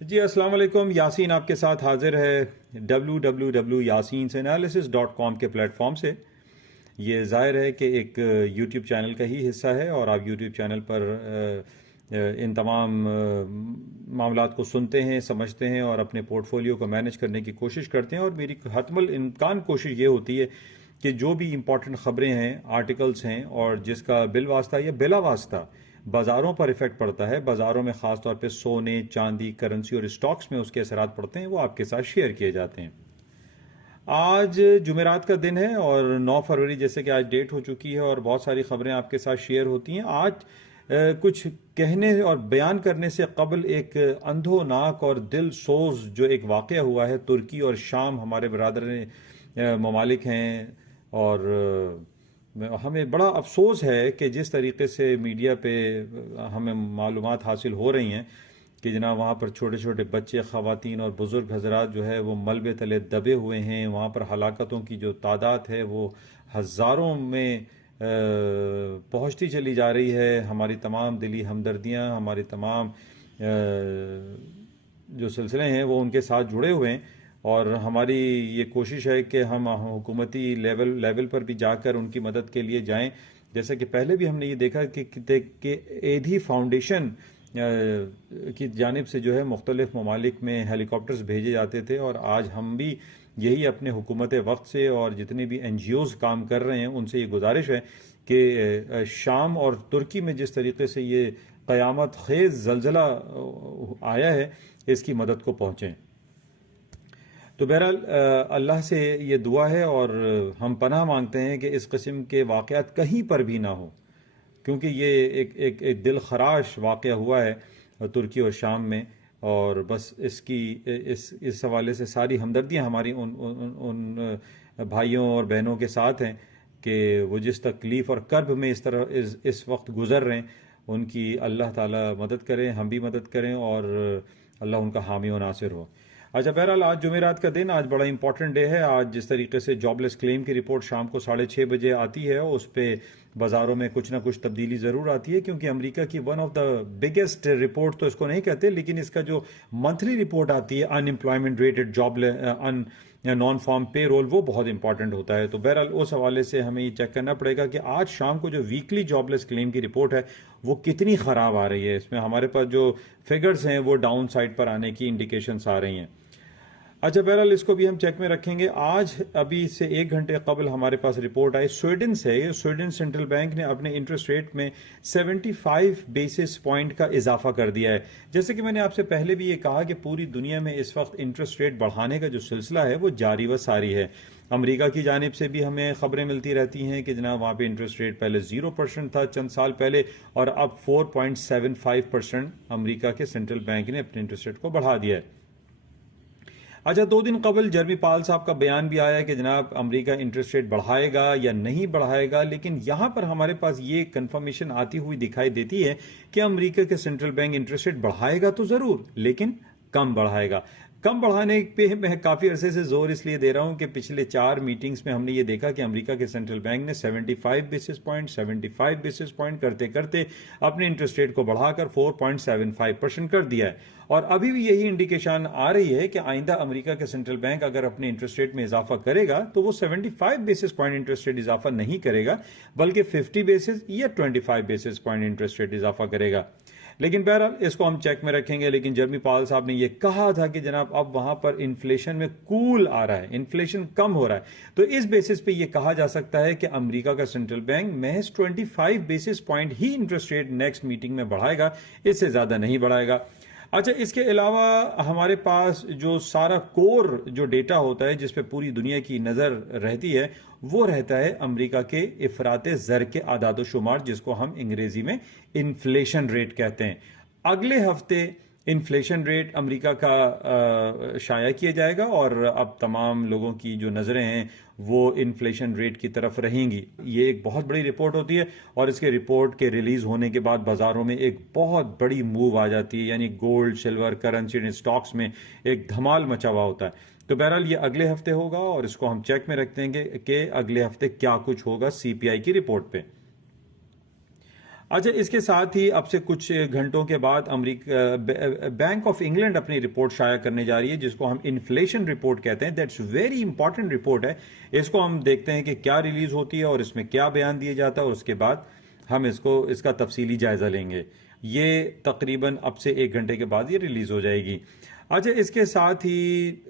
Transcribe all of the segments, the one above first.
जी अस्सलाम वालेकुम। यासीन आपके साथ हाजिर है www.yasinanalysis.com के प्लेटफॉर्म से। ये ज़ाहिर है कि एक यूट्यूब चैनल का ही हिस्सा है और आप यूट्यूब चैनल पर इन तमाम मामलात को सुनते हैं, समझते हैं और अपने पोर्टफोलियो को मैनेज करने की कोशिश करते हैं। और मेरी हतमल इम्कान कोशिश ये होती है कि जो भी इम्पोर्टेंट ख़बरें हैं, आर्टिकल्स हैं और जिसका बिल वास्ता या बिला वास्ता बाज़ारों पर इफेक्ट पड़ता है, बाज़ारों में ख़ास तौर पे सोने, चांदी, करेंसी और स्टॉक्स में उसके असरात पड़ते हैं, वो आपके साथ शेयर किए जाते हैं। आज जुमेरात का दिन है और 9 फरवरी जैसे कि आज डेट हो चुकी है और बहुत सारी खबरें आपके साथ शेयर होती हैं। आज कुछ कहने और बयान करने से कबल एक अंधोनाक और दिल सोज जो एक वाक़या हुआ है, तुर्की और शाम हमारे बरादर ममालिक हैं और हमें बड़ा अफसोस है कि जिस तरीके से मीडिया पे हमें मालूमात हासिल हो रही हैं कि जनाब वहाँ पर छोटे छोटे बच्चे, ख़वातीन और बुज़ुर्ग हजरात जो है वो मलबे तले दबे हुए हैं। वहाँ पर हलाकतों की जो तादाद है वो हज़ारों में पहुँचती चली जा रही है। हमारी तमाम दिली हमदर्दियाँ, हमारी तमाम जो सिलसिले हैं वो उनके साथ जुड़े हुए हैं और हमारी ये कोशिश है कि हम हुकूमती लेवल पर भी जाकर उनकी मदद के लिए जाएं। जैसा कि पहले भी हमने ये देखा कि एधी फाउंडेशन की जानिब से जो है मुख्तलिफ ममालिक में हेलीकॉप्टर्स भेजे जाते थे और आज हम भी यही अपने हुकूमत वक्त से और जितने भी NGOs काम कर रहे हैं उनसे ये गुजारिश है कि शाम और तुर्की में जिस तरीके से ये क़यामत खेज़ ज़लज़ला आया है इसकी मदद को पहुँचें। तो बहरहाल अल्लाह से ये दुआ है और हम पनाह मांगते हैं कि इस किस्म के वाक़यात कहीं पर भी ना हो, क्योंकि ये एक दिल खराश वाक़या हुआ है तुर्की और शाम में। और बस इस हवाले से सारी हमदर्दियाँ हमारी उन भाइयों और बहनों के साथ हैं कि वो जिस तकलीफ़ और कर्ब में इस वक्त गुज़र रहे हैं, उनकी अल्लाह ताला मदद करें, हम भी मदद करें और अल्लाह उनका हामी व नासिर हो। अच्छा बहरहाल आज जुमेरात का दिन, आज बड़ा इंपॉर्टेंट डे है। आज जिस तरीके से जॉबलेस क्लेम की रिपोर्ट शाम को 6:30 बजे आती है उस पर बाजारों में कुछ ना कुछ तब्दीली ज़रूर आती है, क्योंकि अमेरिका की one of the biggest report तो इसको नहीं कहते, लेकिन इसका जो मंथली रिपोर्ट आती है unemployment rated job non farm पे रोल, वो बहुत इंपॉर्टेंट होता है। तो बहरहाल उस हवाले से हमें ये चेक करना पड़ेगा कि आज शाम को जो वीकली जॉबलेस क्लेम की रिपोर्ट है वो कितनी ख़राब आ रही है। इसमें हमारे पास जो फिगर्स हैं वो डाउन साइड पर आने की इंडिकेशंस आ रही हैं। अच्छा बहरहाल इसको भी हम चेक में रखेंगे। आज अभी से 1 घंटे कबल हमारे पास रिपोर्ट आई स्वीडन से। स्वीडन सेंट्रल बैंक ने अपने इंटरेस्ट रेट में 75 बेसिस पॉइंट का इजाफा कर दिया है। जैसे कि मैंने आपसे पहले भी ये कहा कि पूरी दुनिया में इस वक्त इंटरेस्ट रेट बढ़ाने का जो सिलसिला है वो जारी व सारी है। अमेरिका की जानिब से भी हमें खबरें मिलती रहती हैं कि जनाब वहाँ पे इंटरेस्ट रेट पहले 0% था चंद साल पहले और अब 4.75% अमेरिका के सेंट्रल बैंक ने अपने इंटरेस्ट रेट को बढ़ा दिया है। अच्छा 2 दिन कबल जर्मी पाल साहब का बयान भी आया कि जनाब अमेरिका इंटरेस्ट रेट बढ़ाएगा या नहीं बढ़ाएगा, लेकिन यहां पर हमारे पास ये कंफर्मेशन आती हुई दिखाई देती है कि अमेरिका के सेंट्रल बैंक इंटरेस्ट रेट बढ़ाएगा तो जरूर, लेकिन कम बढ़ाएगा। कम बढ़ाने पे मैं काफी अरसे से जोर इसलिए दे रहा हूं कि पिछले 4 मीटिंग्स में हमने ये देखा कि अमेरिका के सेंट्रल बैंक ने 75 बेसिस पॉइंट करते करते अपने इंटरेस्ट रेट को बढ़ाकर 4.75% कर दिया है। और अभी भी यही इंडिकेशन आ रही है कि आइंदा अमेरिका के सेंट्रल बैंक अगर अपने इंटरेस्ट रेट में इजाफा करेगा तो वो 75 बेसिस पॉइंट इंटरेस्ट रेट इजाफा नहीं करेगा, बल्कि 50 बेसिस या 25 बेसिस पॉइंट इंटरेस्ट रेट इजाफा करेगा। लेकिन बहरहाल इसको हम चेक में रखेंगे। लेकिन जर्मी पाल साहब ने यह कहा था कि जनाब अब वहां पर इन्फ्लेशन में कूल आ रहा है, इन्फ्लेशन कम हो रहा है, तो इस बेसिस पे यह कहा जा सकता है कि अमेरिका का सेंट्रल बैंक महज 25 बेसिस पॉइंट ही इंटरेस्ट रेट नेक्स्ट मीटिंग में बढ़ाएगा, इससे ज्यादा नहीं बढ़ाएगा। अच्छा इसके अलावा हमारे पास जो सारा कोर जो डेटा होता है जिस पे पूरी दुनिया की नजर रहती है वो रहता है अमेरिका के इफराते ज़र के आदाद शुमार, जिसको हम अंग्रेजी में इन्फ्लेशन रेट कहते हैं। अगले हफ्ते इन्फ्लेशन रेट अमेरिका का शाया किया जाएगा और अब तमाम लोगों की जो नज़रें हैं वो इन्फ्लेशन रेट की तरफ रहेंगी। ये एक बहुत बड़ी रिपोर्ट होती है और इसके रिपोर्ट के रिलीज होने के बाद बाजारों में एक बहुत बड़ी मूव आ जाती है, यानी गोल्ड, सिल्वर, करेंसी, स्टॉक्स में एक धमाल मचा हुआ होता है। तो बहरहाल ये अगले हफ्ते होगा और इसको हम चेक में रखते हैं कि अगले हफ्ते क्या कुछ होगा CPI की रिपोर्ट पे। अच्छा, इसके साथ ही अब से कुछ घंटों के बाद बैंक ऑफ इंग्लैंड अपनी रिपोर्ट शाया करने जा रही है, जिसको हम इन्फ्लेशन रिपोर्ट कहते हैं। दैट्स वेरी इंपॉर्टेंट रिपोर्ट है। इसको हम देखते हैं कि क्या रिलीज होती है और इसमें क्या बयान दिया जाता है, और उसके बाद हम इसका तफसीली जायजा लेंगे। ये तकरीबन अब से 1 घंटे के बाद ये रिलीज हो जाएगी। अच्छा, इसके साथ ही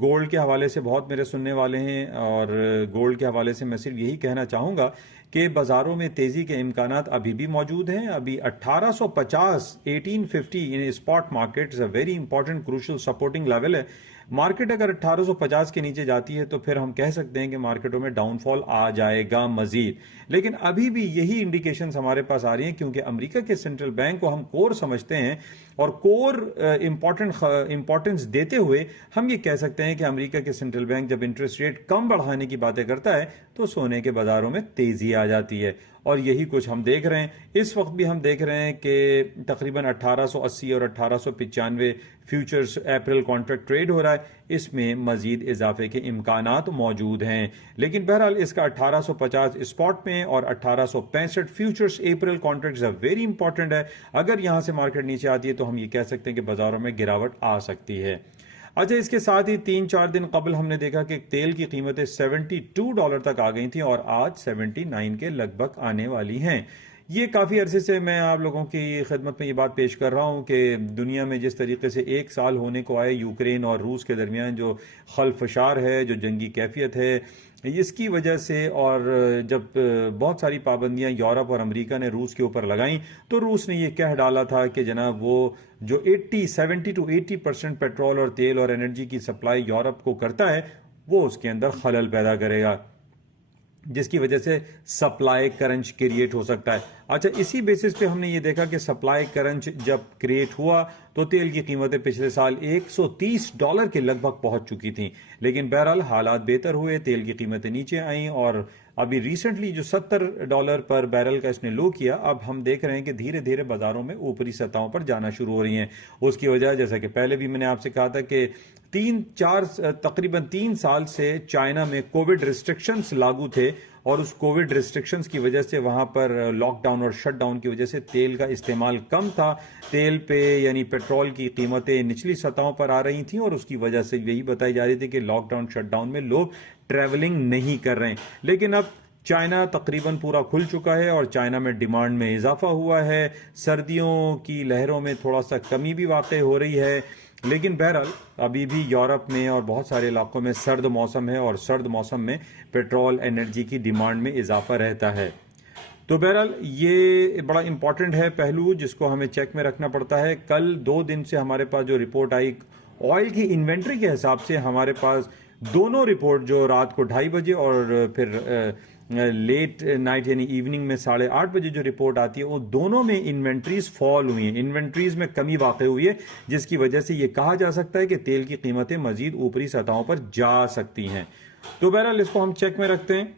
गोल्ड के हवाले से बहुत मेरे सुनने वाले हैं, और गोल्ड के हवाले से मैं सिर्फ यही कहना चाहूँगा कि बाज़ारों में तेज़ी के इम्कानात अभी भी मौजूद हैं। अभी 1850 1850 इन spot market is a very important crucial supporting level है। मार्केट अगर 1850 के नीचे जाती है तो फिर हम कह सकते हैं कि मार्केटों में डाउनफॉल आ जाएगा मजीद, लेकिन अभी भी यही इंडिकेशंस हमारे पास आ रही हैं, क्योंकि अमेरिका के सेंट्रल बैंक को हम कोर समझते हैं, और कोर इंपॉर्टेंस देते हुए हम ये कह सकते हैं कि अमेरिका के सेंट्रल बैंक जब इंटरेस्ट रेट कम बढ़ाने की बातें करता है तो सोने के बाजारों में तेजी आ जाती है, और यही कुछ हम देख रहे हैं। इस वक्त भी हम देख रहे हैं कि तकरीबन 1880 और 1895 फ्यूचर्स अप्रैल कॉन्ट्रैक्ट ट्रेड हो रहा है। इसमें मजीद इजाफे के इम्कानात मौजूद हैं, लेकिन बहरहाल इसका 1850 स्पॉट में और 1865 फ्यूचर्स अप्रैल कॉन्ट्रैक्ट वेरी इंपॉर्टेंट है। अगर यहां से मार्केट नीचे आती है तो हम ये कह सकते हैं कि बाजारों में गिरावट आ सकती है। अच्छा, इसके साथ ही 3-4 दिन कबल हमने देखा कि तेल की कीमतें $72 तक आ गई थी, और आज 79 के लगभग आने वाली हैं। ये काफ़ी अरसे से मैं आप लोगों की खिदमत में ये बात पेश कर रहा हूँ कि दुनिया में जिस तरीके से 1 साल होने को आए यूक्रेन और रूस के दरमियान जो खलफशार है, जो जंगी कैफियत है, इसकी वजह से, और जब बहुत सारी पाबंदियां यूरोप और अमेरिका ने रूस के ऊपर लगाई, तो रूस ने ये कह डाला था कि जनाब वो जो 70 to 80% पेट्रोल और तेल और एनर्जी की सप्लाई यूरोप को करता है, वो उसके अंदर खलल पैदा करेगा, जिसकी वजह से सप्लाई क्रंच क्रिएट हो सकता है। अच्छा, इसी बेसिस पे हमने ये देखा कि सप्लाई क्रंच जब क्रिएट हुआ तो तेल की कीमतें पिछले साल $130 के लगभग पहुंच चुकी थी, लेकिन बहरहाल हालात बेहतर हुए, तेल की कीमतें नीचे आईं, और अभी रिसेंटली जो $70 पर बैरल का इसने लो किया, अब हम देख रहे हैं कि धीरे धीरे बाजारों में ऊपरी सतहों पर जाना शुरू हो रही हैं। उसकी वजह, जैसा कि पहले भी मैंने आपसे कहा था कि तकरीबन 3 साल से चाइना में कोविड रिस्ट्रिक्शंस लागू थे, और उस कोविड रिस्ट्रिक्शंस की वजह से वहां पर लॉकडाउन और शटडाउन की वजह से तेल का इस्तेमाल कम था। तेल पे यानी पेट्रोल की कीमतें निचली सतहों पर आ रही थी, और उसकी वजह से यही बताई जा रही थी कि लॉकडाउन शटडाउन में लोग ट्रैवलिंग नहीं कर रहे हैं। लेकिन अब चाइना तकरीबन पूरा खुल चुका है, और चाइना में डिमांड में इजाफा हुआ है। सर्दियों की लहरों में थोड़ा सा कमी भी वाकई हो रही है, लेकिन बहरहाल अभी भी यूरोप में और बहुत सारे इलाकों में सर्द मौसम है, और सर्द मौसम में पेट्रोल एनर्जी की डिमांड में इजाफा रहता है। तो बहरहाल ये बड़ा इंपॉर्टेंट है पहलू, जिसको हमें चेक में रखना पड़ता है। कल 2 दिन से हमारे पास जो रिपोर्ट आई ऑयल की इन्वेंट्री के हिसाब से, हमारे पास दोनों रिपोर्ट, जो रात को 2:30 बजे और फिर लेट नाइट यानी इवनिंग में 8:30 बजे जो रिपोर्ट आती है, वो दोनों में इन्वेंट्रीज फॉल हुई हैं, इन्वेंट्रीज में कमी वाक़ई हुई है, जिसकी वजह से ये कहा जा सकता है कि तेल की कीमतें मजीद ऊपरी सतहों पर जा सकती हैं। तो बहरहाल इसको हम चेक में रखते हैं।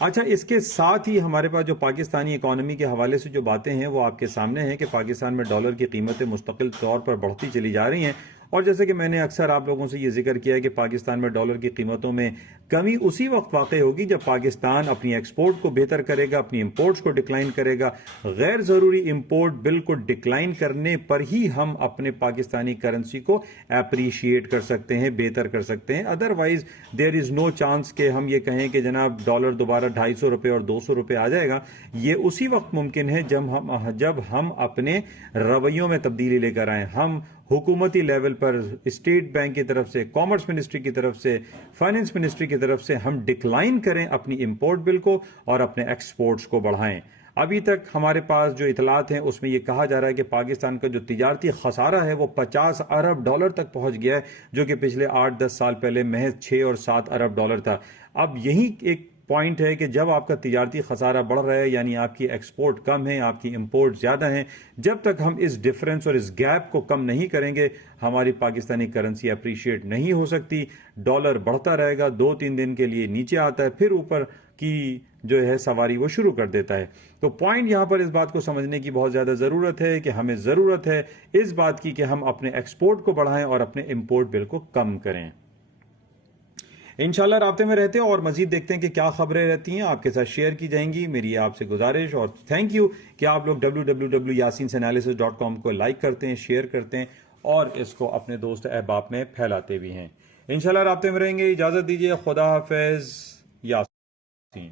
अच्छा, इसके साथ ही हमारे पास जो पाकिस्तानी इकोनॉमी के हवाले से जो बातें हैं वो आपके सामने हैं कि पाकिस्तान में डॉलर की कीमतें मुस्तकिल तौर पर बढ़ती चली जा रही हैं, और जैसे कि मैंने अक्सर आप लोगों से ये जिक्र किया है कि पाकिस्तान में डॉलर की कीमतों में कमी उसी वक्त वाक़ई होगी जब पाकिस्तान अपनी एक्सपोर्ट को बेहतर करेगा, अपनी इंपोर्ट्स को डिक्लाइन करेगा। गैर ज़रूरी इंपोर्ट बिल को डिक्लाइन करने पर ही हम अपने पाकिस्तानी करेंसी को अप्रिशिएट कर सकते हैं, बेहतर कर सकते हैं। Otherwise there is no chance कि हम ये कहें कि जनाब डॉलर दोबारा ₹250 और ₹200 आ जाएगा। ये उसी वक्त मुमकिन है जब हम अपने रवैयों में तब्दीली लेकर आएँ। हम हुकूमती लेवल पर स्टेट बैंक की तरफ से, कॉमर्स मिनिस्ट्री की तरफ से, फाइनेंस मिनिस्ट्री की तरफ से हम डिक्लाइन करें अपनी इंपोर्ट बिल को और अपने एक्सपोर्ट्स को बढ़ाएं। अभी तक हमारे पास जो इतलात हैं उसमें यह कहा जा रहा है कि पाकिस्तान का जो तिजारती खसारा है वो $50 अरब तक पहुंच गया है, जो कि पिछले 8-10 साल पहले महज $6 और $7 अरब था। अब यही एक पॉइंट है कि जब आपका तिजारती खसारा बढ़ रहा है, यानी आपकी एक्सपोर्ट कम है, आपकी इंपोर्ट ज़्यादा है, जब तक हम इस डिफरेंस और इस गैप को कम नहीं करेंगे, हमारी पाकिस्तानी करेंसी अप्रिशिएट नहीं हो सकती। डॉलर बढ़ता रहेगा, 2-3 दिन के लिए नीचे आता है, फिर ऊपर की जो है सवारी वो शुरू कर देता है। तो पॉइंट यहाँ पर इस बात को समझने की बहुत ज़्यादा ज़रूरत है कि हमें ज़रूरत है इस बात की कि हम अपने एक्सपोर्ट को बढ़ाएं और अपने इंपोर्ट बिल को कम करें। इंशाल्लाह राब्ते में रहते हैं और मजीद देखते हैं कि क्या खबरें रहती हैं, आपके साथ शेयर की जाएंगी। मेरी आपसे गुजारिश और थैंक यू कि आप लोग www.yasinanalysis.com को लाइक करते हैं, शेयर करते हैं और इसको अपने दोस्त अहबाब में फैलाते भी हैं। इंशाल्लाह राब्ते में रहेंगे। इजाज़त दीजिए। खुदा हाफिज। यासीन।